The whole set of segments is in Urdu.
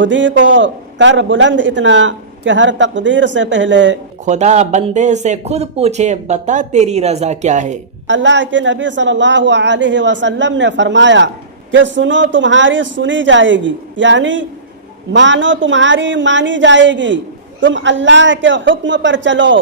خودی کو کر بلند اتنا کہ ہر تقدیر سے پہلے خدا بندے سے خود پوچھے بتا تیری رضا کیا ہے۔ اللہ کے نبی صلی اللہ علیہ وسلم نے فرمایا کہ سنو تمہاری سنی جائے گی، یعنی مانو تمہاری مانی جائے گی، تم اللہ کے حکم پر چلو،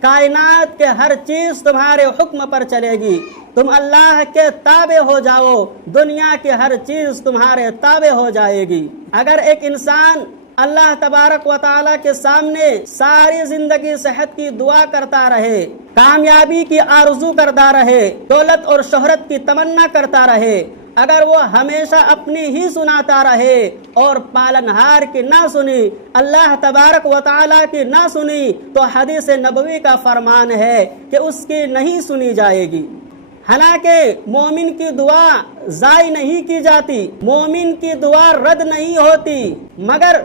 کائنات کے ہر چیز تمہارے حکم پر چلے گی، تم اللہ کے تابع ہو جاؤ، دنیا کی ہر چیز تمہارے تابع ہو جائے گی۔ اگر ایک انسان اللہ تبارک و تعالیٰ کے سامنے ساری زندگی صحت کی دعا کرتا رہے، کامیابی کی آرزو کرتا رہے، دولت اور شہرت کی تمنا کرتا رہے، اگر وہ ہمیشہ اپنی ہی سناتا رہے اور پالنہار کی نہ سنی، اللہ تبارک و تعالیٰ کی نہ سنی، تو حدیث نبوی کا فرمان ہے کہ اس کی نہیں سنی جائے گی۔ حالانکہ مومن کی دعا ضائع نہیں کی جاتی، مومن کی دعا رد نہیں ہوتی، مگر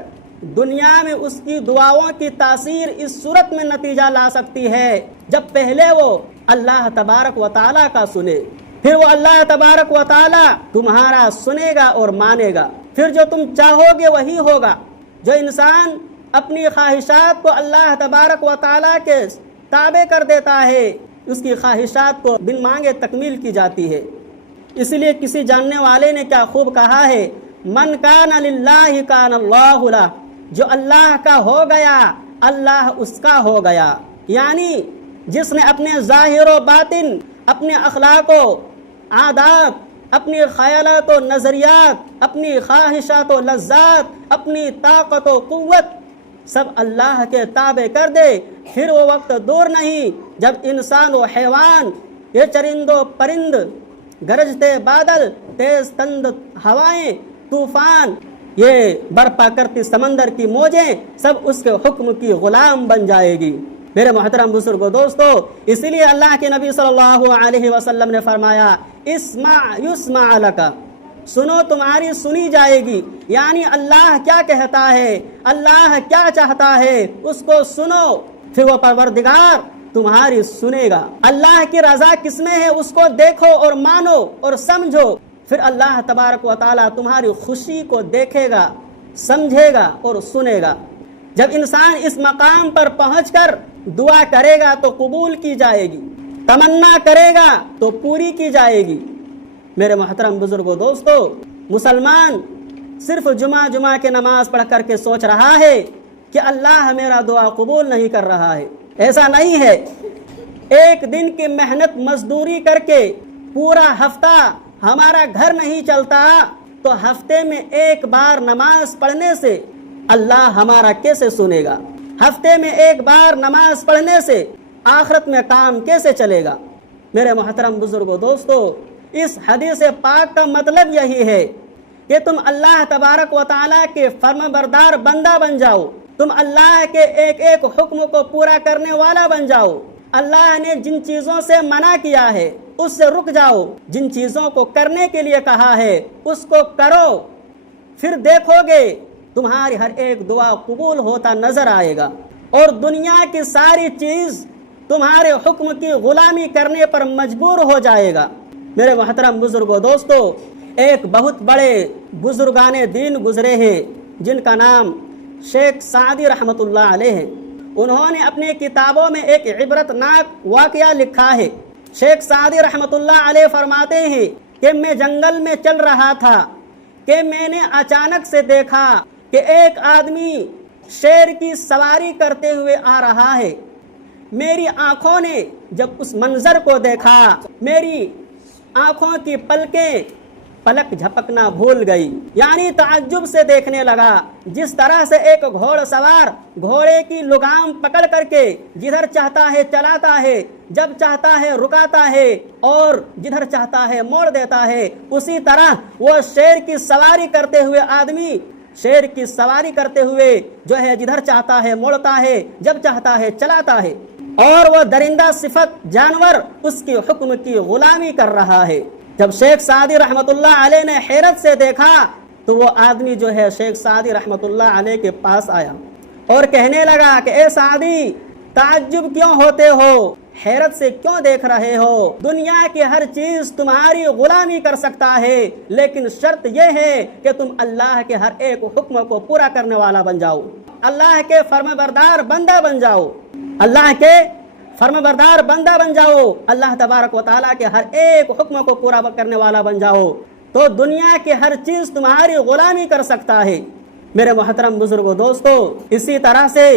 دنیا میں اس کی دعاؤں کی تاثیر اس صورت میں نتیجہ لا سکتی ہے جب پہلے وہ اللہ تبارک و تعالیٰ کا سنے، پھر وہ اللہ تبارک و تعالیٰ تمہارا سنے گا اور مانے گا، پھر جو تم چاہو گے وہی ہوگا۔ جو انسان اپنی خواہشات کو اللہ تبارک و تعالیٰ کے تابع کر دیتا ہے، اس کی خواہشات کو بن مانگے تکمیل کی جاتی ہے۔ اس لیے کسی جاننے والے نے کیا خوب کہا ہے، من کان للہ کان اللہ لہ، جو اللہ کا ہو گیا اللہ اس کا ہو گیا، یعنی جس نے اپنے ظاہر و باطن، اپنے اخلاق و عادات، اپنی خیالات و نظریات، اپنی خواہشات و لذات، اپنی طاقت و قوت سب اللہ کے تابع کر دے، پھر وہ وقت دور نہیں جب انسان و حیوان، یہ چرند و پرند، گرجتے بادل، تیز تند ہوائیں، طوفان، یہ برپا کرتی سمندر کی موجیں سب اس کے حکم کی غلام بن جائے گی۔ میرے محترم بزرگوں دوستو، اسی لیے اللہ کے نبی صلی اللہ علیہ وسلم نے فرمایا اسمع یسمع لک، سنو تمہاری سنی جائے گی، یعنی اللہ کیا کہتا ہے، اللہ کیا چاہتا ہے اس کو سنو، پھر وہ پروردگار تمہاری سنے گا۔ اللہ کی رضا کس میں ہے اس کو دیکھو اور مانو اور سمجھو، پھر اللہ تبارک و تعالیٰ تمہاری خوشی کو دیکھے گا، سمجھے گا اور سنے گا۔ جب انسان اس مقام پر پہنچ کر دعا کرے گا تو قبول کی جائے گی، تمنا کرے گا تو پوری کی جائے گی۔ میرے محترم بزرگوں دوستو، مسلمان صرف جمعہ کے نماز پڑھ کر کے سوچ رہا ہے کہ اللہ میرا دعا قبول نہیں کر رہا ہے، ایسا نہیں ہے۔ ایک دن کی محنت مزدوری کر کے پورا ہفتہ ہمارا گھر نہیں چلتا تو ہفتے میں ایک بار نماز پڑھنے سے اللہ ہمارا کیسے سنے گا؟ ہفتے میں ایک بار نماز پڑھنے سے آخرت میں کام کیسے چلے گا؟ میرے محترم بزرگوں دوستو، اس حدیث پاک کا مطلب یہی ہے کہ تم اللہ تبارک و تعالیٰ کے فرما بردار بندہ بن جاؤ، تم اللہ کے ایک ایک حکم کو پورا کرنے والا بن جاؤ۔ اللہ نے جن چیزوں سے منع کیا ہے اس سے رک جاؤ، جن چیزوں کو کرنے کے لیے کہا ہے اس کو کرو، پھر دیکھو گے تمہاری ہر ایک دعا قبول ہوتا نظر آئے گا، اور دنیا کی ساری چیز تمہارے حکم کی غلامی کرنے پر مجبور ہو جائے گا۔ میرے محترم بزرگوں دوستو، ایک بہت بڑے بزرگان دین گزرے ہیں جن کا نام شیخ سعدی رحمۃ اللہ علیہ ہے۔ انہوں نے اپنی کتابوں میں ایک عبرت ناک واقعہ لکھا ہے۔ شیخ سعدی رحمۃ اللہ علیہ فرماتے ہیں کہ میں جنگل میں چل رہا تھا کہ میں نے اچانک سے دیکھا کہ ایک آدمی شیر کی سواری کرتے ہوئے آ رہا ہے۔ میری آنکھوں نے جب اس منظر کو دیکھا، میری آنکھوں کی پلکیں پلک جھپکنا بھول گئی، یعنی تعجب سے دیکھنے لگا جس طرح سے ایک گھوڑ سوار گھوڑے کی لگام پکڑ کر کے جدھر چاہتا ہے چلاتا ہے، جب چاہتا ہے رکاتا ہے اور جدھر چاہتا ہے موڑ دیتا ہے، اسی طرح وہ شیر کی سواری کرتے ہوئے آدمی شیر کی سواری کرتے ہوئے جو ہے جدھر چاہتا ہے موڑتا ہے، جب چاہتا ہے چلاتا ہے، اور وہ درندہ صفت جانور اس کی حکم کی غلامی کر رہا ہے۔ جب شیخ سعدی رحمۃ اللہ علیہ نے حیرت سے دیکھا تو وہ آدمی جو ہے شیخ سعدی رحمۃ اللہ علیہ کے پاس آیا اور کہنے لگا کہ اے سعدی، تعجب کیوں ہوتے ہو؟ حیرت سے کیوں دیکھ رہے ہو؟ دنیا کی ہر چیز تمہاری غلامی کر سکتا ہے، لیکن شرط یہ ہے کہ تم اللہ کے ہر ایک حکم کو پورا کرنے والا بن جاؤ، اللہ کے فرمانبردار بندہ بن جاؤ، اللہ کے فرمانبردار بندہ بن جاؤ، اللہ تبارک و تعالیٰ کے ہر ایک حکم کو پورا کرنے والا بن جاؤ، تو دنیا کی ہر چیز تمہاری غلامی کر سکتا ہے۔ میرے محترم بزرگوں، دوستو، اسی طرح سے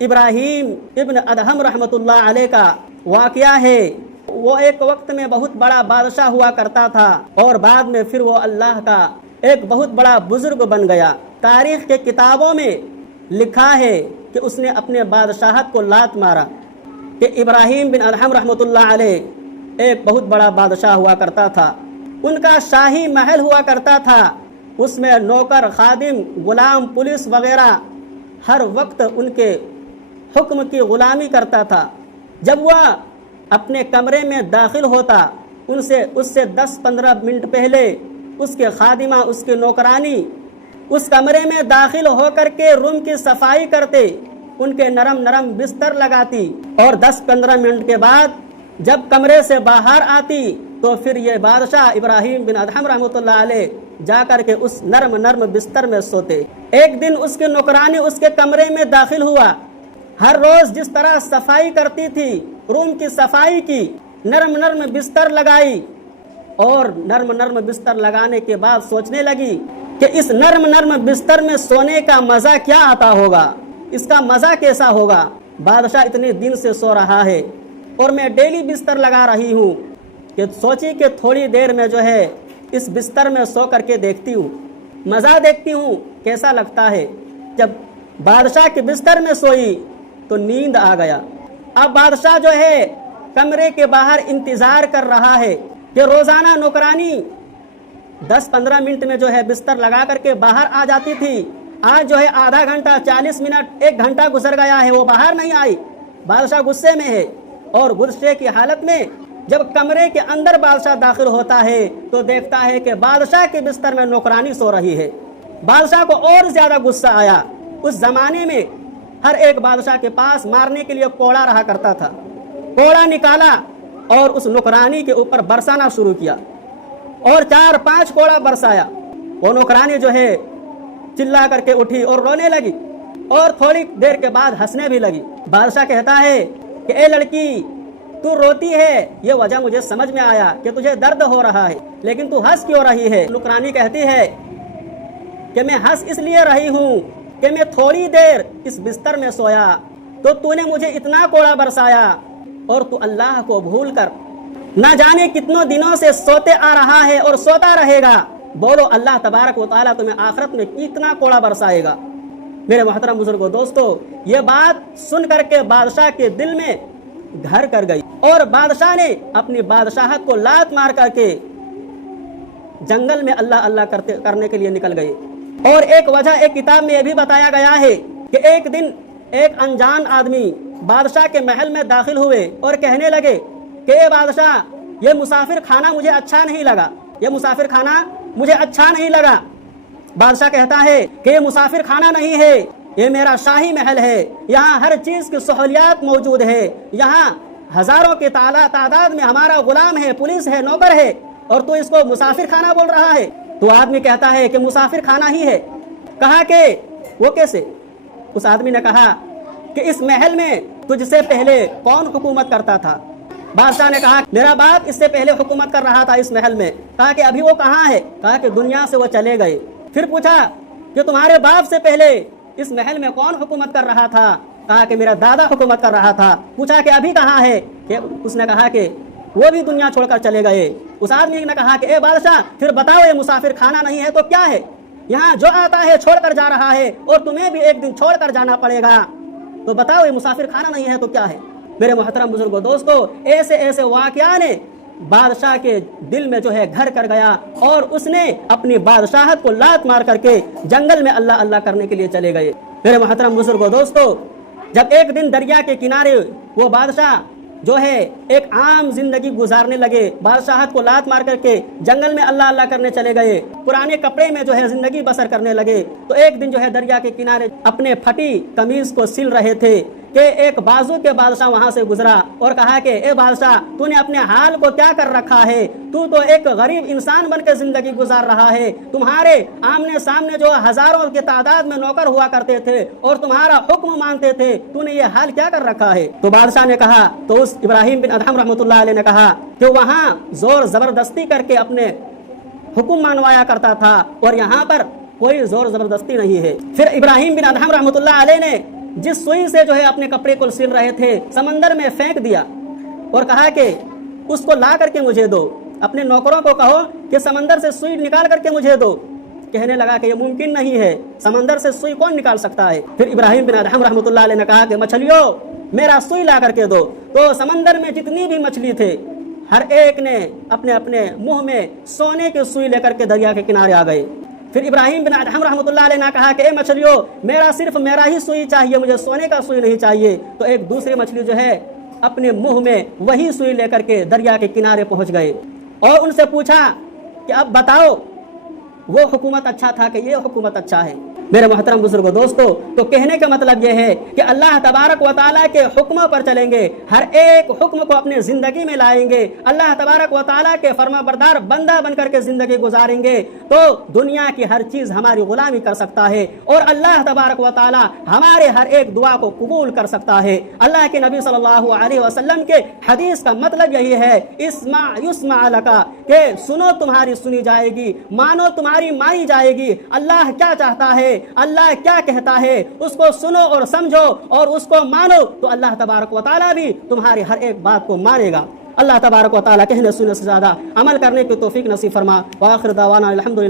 ابراہیم ابن ادہم رحمۃ اللہ علیہ کا واقعہ ہے۔ وہ ایک وقت میں بہت بڑا بادشاہ ہوا کرتا تھا اور بعد میں پھر وہ اللہ کا ایک بہت بڑا بزرگ بن گیا۔ تاریخ کے کتابوں میں لکھا ہے کہ اس نے اپنے بادشاہت کو لات مارا، کہ ابراہیم بن ادہم رحمۃ اللہ علیہ ایک بہت بڑا بادشاہ ہوا کرتا تھا، ان کا شاہی محل ہوا کرتا تھا، اس میں نوکر، خادم، غلام، پولیس وغیرہ ہر وقت ان کے حکم کی غلامی کرتا تھا۔ جب وہ اپنے کمرے میں داخل ہوتا، اس سے 10-15 منٹ پہلے اس کے خادمہ، اس کے نوکرانی اس کمرے میں داخل ہو کر کے روم کی صفائی کرتے، ان کے نرم نرم بستر لگاتی، اور 10-15 منٹ کے بعد جب کمرے سے باہر آتی تو پھر یہ بادشاہ ابراہیم بن ادہم رحمۃ اللہ علیہ جا کر کے اس نرم نرم بستر میں سوتے۔ ایک دن اس کے نوکرانی اس کے کمرے میں داخل ہوا، ہر روز جس طرح صفائی کرتی تھی، روم کی صفائی کی، نرم نرم بستر لگائی، اور نرم نرم بستر لگانے کے بعد سوچنے لگی کہ اس نرم نرم بستر میں سونے کا مزہ کیا آتا ہوگا، اس کا مزہ کیسا ہوگا؟ بادشاہ اتنے دن سے سو رہا ہے اور میں ڈیلی بستر لگا رہی ہوں، کہ سوچی کہ تھوڑی دیر میں جو ہے اس بستر میں سو کر کے دیکھتی ہوں، مزہ دیکھتی ہوں کیسا لگتا ہے۔ جب بادشاہ کے بستر میں سوئی تو نیند آ گیا۔ اب بادشاہ جو ہے کمرے کے باہر انتظار کر رہا ہے کہ روزانہ نوکرانی 10-15 منٹ میں جو ہے بستر لگا کر کے باہر آ جاتی تھی، آج جو ہے آدھا گھنٹہ، 40 منٹ، 1 گھنٹہ گزر گیا ہے، وہ باہر نہیں آئی۔ بادشاہ غصے میں ہے، اور غصے کی حالت میں جب کمرے کے اندر بادشاہ داخل ہوتا ہے تو دیکھتا ہے کہ بادشاہ کے بستر میں نوکرانی سو رہی ہے۔ بادشاہ کو اور زیادہ غصہ آیا۔ اس زمانے میں ہر ایک بادشاہ کے پاس مارنے کے لیے کوڑا رہا کرتا تھا، کوڑا نکالا اور اس نوکرانی کے اوپر برسانا شروع کیا، اور 4-5 کوڑا برسایا۔ وہ نوکرانی جو ہے چلا کر کے اٹھی اور رونے لگی، اور تھوڑی دیر کے بعد ہنسنے بھی لگی۔ بادشاہ کہتا ہے کہ اے لڑکی، تو روتی ہے، یہ وجہ مجھے سمجھ میں آیا کہ تجھے درد ہو رہا ہے، لیکن تو ہنس کیوں رہی ہے؟ نوکرانی کہتی ہے کہ میں ہنس اس لیے رہی ہوں کہ میں تھوڑی دیر اس بستر میں سویا تو نے مجھے اتنا کوڑا برسایا، اور تو اللہ کو بھول کر نہ جانے کتنوں دنوں سے سوتے آ رہا ہے اور سوتا رہے گا۔ بولو اللہ تبارک و تعالیٰ تمہیں آخرت میں کتنا کوڑا برسائے گا۔ میرے محترم بزرگوں، دوستو، یہ بات سن کر کے بادشاہ کے دل میں گھر کر گئی، اور بادشاہ نے اپنی بادشاہت کو لات مار کر کے جنگل میں اللہ اللہ کرنے کے لیے نکل گئے۔ اور ایک وجہ ایک کتاب میں یہ بھی بتایا گیا ہے کہ ایک دن ایک انجان آدمی بادشاہ کے محل میں داخل ہوئے اور کہنے لگے کہ اے بادشاہ، یہ مسافر خانہ مجھے اچھا نہیں لگا، یہ مسافر خانہ مجھے اچھا نہیں لگا۔ بادشاہ کہتا ہے کہ یہ مسافر خانہ نہیں ہے، یہ میرا شاہی محل ہے، یہاں ہر چیز کی سہولیات موجود ہے، یہاں ہزاروں کی تعداد میں ہمارا غلام ہے، پولیس ہے، نوکر ہے، اور تو اس کو مسافر خانہ بول رہا ہے؟ تو آدمی کہتا ہے کہ مسافر خانہ ہی ہے۔ کہا کہ وہ کیسے؟ اس آدمی نے کہا کہ اس محل میں تجھ سے پہلے کون حکومت کرتا تھا؟ بادشاہ نے کہا میرا باپ اس سے پہلے حکومت کر رہا تھا اس محل میں۔ کہا کہ ابھی وہ کہاں ہے؟ کہا کہ دنیا سے وہ چلے گئے۔ پھر پوچھا کہ تمہارے باپ سے پہلے اس محل میں کون حکومت کر رہا تھا؟ کہا کہ میرا دادا حکومت کر رہا تھا۔ پوچھا کہ ابھی کہاں ہے؟ کہ اس نے کہا کہ وہ بھی دنیا چھوڑ کر چلے گئے۔ اس آدمی نے کہا کہ اے بادشاہ، پھر بتاؤ یہ مسافر خانہ نہیں ہے تو کیا ہے؟ یہاں جو آتا ہے چھوڑ کر جا رہا ہے، اور تمہیں بھی ایک دن چھوڑ کر جانا پڑے گا، تو بتاؤ یہ مسافر خانہ نہیں ہے تو کیا ہے؟ میرے محترم بزرگوں، دوستو، ایسے ایسے واقعہ نے بادشاہ کے دل میں جو ہے گھر کر گیا، اور اس نے اپنی بادشاہت کو لات مار کر کے جنگل میں اللہ اللہ کرنے کے لیے چلے گئے۔ میرے محترم بزرگوں، دوستو، جب ایک دن دریا کے کنارے وہ بادشاہ جو ہے ایک عام زندگی گزارنے لگے، بادشاہت کو لات مار کر کے جنگل میں اللہ اللہ کرنے چلے گئے، پرانے کپڑے میں جو ہے زندگی بسر کرنے لگے، تو ایک دن جو ہے دریا کے کنارے اپنے پھٹی قمیض کو سل رہے تھے، کہ ایک بازو کے بادشاہ وہاں سے گزرا اور کہا کہ اے بادشاہ تو نے اپنے حال کو کیا کر رکھا ہے، تو ایک غریب انسان بن کے زندگی گزار رہا ہے، تمہارے آمنے سامنے جو ہزاروں کی تعداد میں نوکر ہوا کرتے تھے اور تمہارا حکم مانتے تھے، تو نے یہ حال کیا کر رکھا ہے۔ تو بادشاہ نے کہا، تو اس ابراہیم بن ادہم رحمۃ اللہ علیہ نے کہا کہ وہاں زور زبردستی کر کے اپنے حکم مانوایا کرتا تھا اور یہاں پر کوئی زور زبردستی نہیں ہے۔ پھر ابراہیم بن ادہم رحمۃ اللہ علیہ نے جس سوئی سے جو ہے اپنے کپڑے کو سل رہے تھے سمندر میں پھینک دیا اور کہا کہ اس کو لا کر کے مجھے دو، اپنے نوکروں کو کہو کہ سمندر سے سوئی نکال کر کے مجھے دو۔ کہنے لگا کہ یہ ممکن نہیں ہے، سمندر سے سوئی کون نکال سکتا ہے۔ پھر ابراہیم بن ادہم رحمۃ اللہ علیہ نے کہا کہ مچھلیوں میرا سوئی لا کر کے دو۔ تو سمندر میں جتنی بھی مچھلی تھے ہر ایک نے اپنے اپنے منہ میں سونے کی سوئی لے کر کے دریا کے کنارے آ گئے۔ پھر ابراہیم بن ادہم رحمۃ اللہ علیہ نے کہا کہ اے مچھلیوں صرف میرا ہی سوئی چاہیے، مجھے سونے کا سوئی نہیں چاہیے۔ تو ایک دوسری مچھلی جو ہے اپنے منہ میں وہی سوئی لے کر کے دریا کے کنارے پہنچ گئے اور ان سے پوچھا کہ اب بتاؤ وہ حکومت اچھا تھا کہ یہ حکومت اچھا ہے۔ میرے محترم بزرگوں دوستو، تو کہنے کا مطلب یہ ہے کہ اللہ تبارک و تعالیٰ کے حکموں پر چلیں گے، ہر ایک حکم کو اپنے زندگی میں لائیں گے، اللہ تبارک و تعالیٰ کے فرما بردار بندہ بن کر کے زندگی گزاریں گے، تو دنیا کی ہر چیز ہماری غلامی کر سکتا ہے اور اللہ تبارک و تعالیٰ ہمارے ہر ایک دعا کو قبول کر سکتا ہے۔ اللہ کے نبی صلی اللہ علیہ وسلم کے حدیث کا مطلب یہی ہے، اسمع یسمع لکا، کہ سنو تمہاری سنی جائے گی، مانو تمہاری مانی جائے گی۔ اللہ کیا چاہتا ہے، اللہ کیا کہتا ہے، اس کو سنو اور سمجھو اور اس کو مانو، تو اللہ تبارک و تعالیٰ بھی تمہاری ہر ایک بات کو مانے گا۔ اللہ تبارک و تعالیٰ کہنے سننے سے زیادہ عمل کرنے کی توفیق نصیب فرما۔ وآخر دعوانا الحمدللہ۔